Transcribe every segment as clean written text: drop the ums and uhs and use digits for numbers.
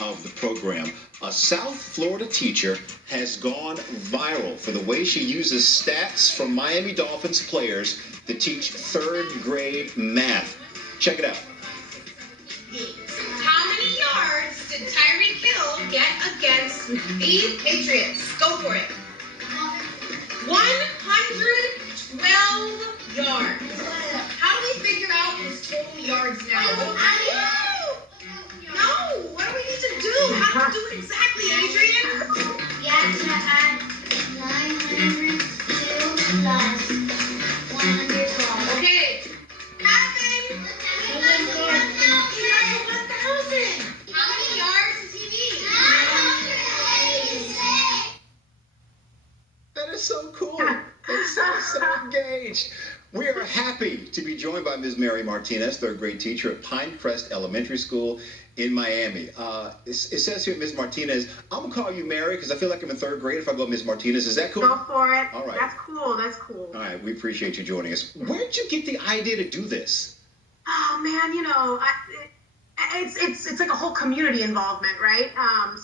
of the program. A South Florida teacher has gone viral for the way she uses stats from Miami Dolphins players to teach third grade math. Check it out. How many yards did Tyreek Hill get against the Patriots? Go for it. 112 yards. How do we figure out his total yards now? No, what do we need to do? How to do it exactly, Adrian? You have to add 902 plus 112. Okay. Happen. He got to 1,000. How many yards does he need? 986. That is so cool. It's so engaged. We are happy to be joined by Ms. Mary Martinez, third grade teacher at Pinecrest Elementary School in Miami. It says here, Ms. Martinez, I'm going to call you Mary because I feel like I'm in third grade if I go Ms. Martinez. Is that cool? Go for it. All right. That's cool. That's cool. All right. We appreciate you joining us. Where did you get the idea to do this? Oh man, it's like a whole community involvement, right?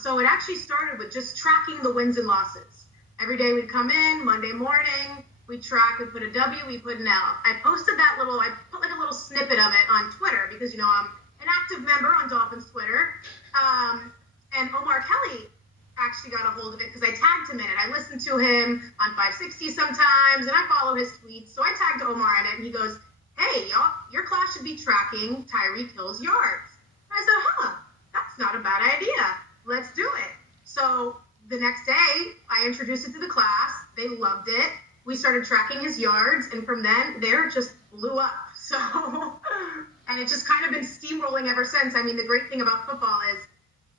So it actually started with just tracking the wins and losses. Every day we'd come in, Monday morning, we'd track, we'd put a W, we put an L. I put like a little snippet of it on Twitter because, I'm an active member on Dolphins Twitter. And Omar Kelly actually got a hold of it because I tagged him in it. I listen to him on 560 sometimes, and I follow his tweets. So I tagged Omar in it, and he goes, hey, y'all, your class should be tracking Tyreek Hill's yards. And I said, that's not a bad idea. Let's do it. So the next day, I introduced it to the class. They loved it. We started tracking his yards, and from then, there just blew up. So, and it's just kind of been steamrolling ever since. I mean, the great thing about football is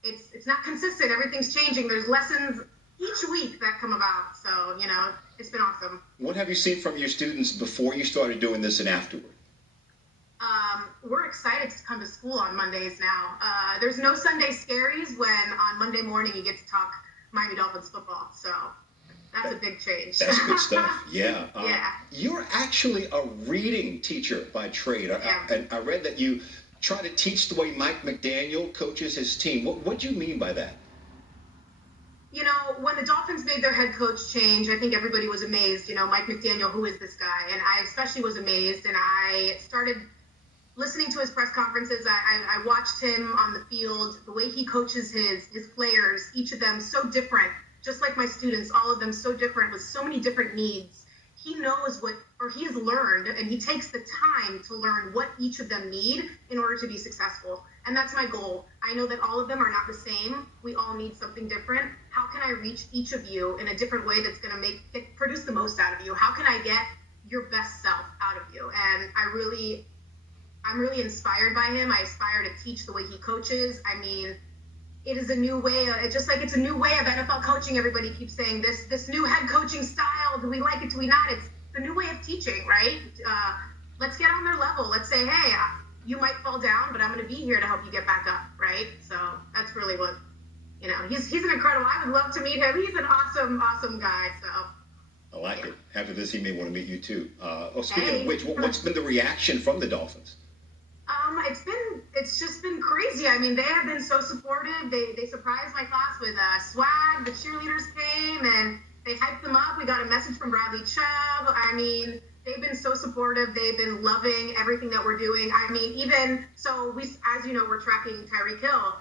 it's not consistent. Everything's changing. There's lessons each week that come about. So, it's been awesome. What have you seen from your students before you started doing this and afterward? We're excited to come to school on Mondays now. There's no Sunday scaries when on Monday morning you get to talk Miami Dolphins football. So that's a big change. That's good stuff. Yeah. Yeah. You're actually a reading teacher by trade. And I read that you try to teach the way Mike McDaniel coaches his team. What do you mean by that? When the Dolphins made their head coach change, I think everybody was amazed. Mike McDaniel, who is this guy? And I especially was amazed. And I started listening to his press conferences. I watched him on the field, the way he coaches his players, each of them so different, just like my students, all of them so different with so many different needs. He knows he has learned, and he takes the time to learn what each of them need in order to be successful. And that's my goal. I know that all of them are not the same. We all need something different. How can I reach each of you in a different way that's going to produce the most out of you? How can I get your best self out of you? And I'm really inspired by him. I aspire to teach the way he coaches. I mean, it is a new way, just like it's a new way of NFL coaching. Everybody keeps saying this new head coaching style. Do we like it? Do we not? It's the new way of teaching, right? Let's get on their level. Let's say, hey, you might fall down, but I'm going to be here to help you get back up, right? So that's really what, he's an incredible, I would love to meet him. He's an awesome, awesome guy, so. I like it. After this, he may want to meet you too. Speaking of which, what's been the reaction from the Dolphins? It's just been crazy. I mean, they have been so supportive. They surprised my class with swag. The cheerleaders came and they hyped them up. We got a message from Bradley Chubb. I mean, they've been so supportive. They've been loving everything that we're doing. I mean, even so, as you know, we're tracking Tyreek Hill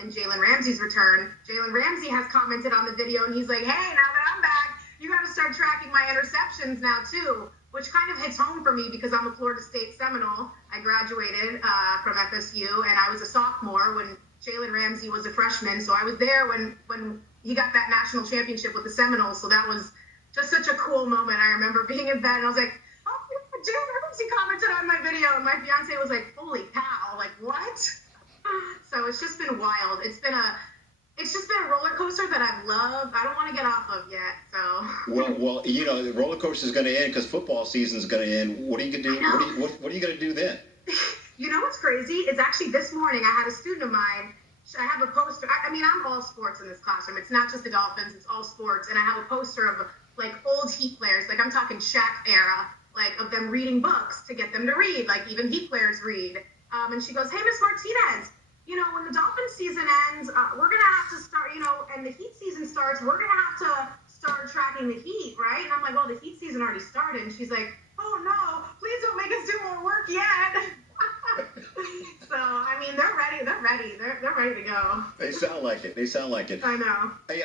and Jalen Ramsey's return. Jalen Ramsey has commented on the video and he's like, hey, now that I'm back, you got to start tracking my interceptions now too. Which kind of hits home for me because I'm a Florida State Seminole. I graduated from FSU, and I was a sophomore when Jalen Ramsey was a freshman. So I was there when he got that national championship with the Seminoles. So that was just such a cool moment. I remember being in bed, and I was like, oh, Jalen Ramsey commented on my video. And my fiance was like, holy cow, like, what? So it's just been wild. It's just been a roller coaster that I've loved. I don't want to get off of yet. So. Well, the roller coaster is going to end because football season is going to end. What are you going to do? What are you going to do then? You know what's crazy? It's actually this morning. I had a student of mine. I have a poster. I mean, I'm all sports in this classroom. It's not just the Dolphins. It's all sports. And I have a poster of like old Heat players. Like I'm talking Shaq era, like of them reading books to get them to read. Like even Heat players read. And she goes, "Hey, Miss Martinez. When the Dolphins season ends, starts, we're going to have to start tracking the Heat, right? And I'm like, well, the Heat season already started. And she's like, oh, no, please don't make us do more work yet. So, I mean, they're ready. They're ready. They're ready to go. They sound like it. I know. Hey,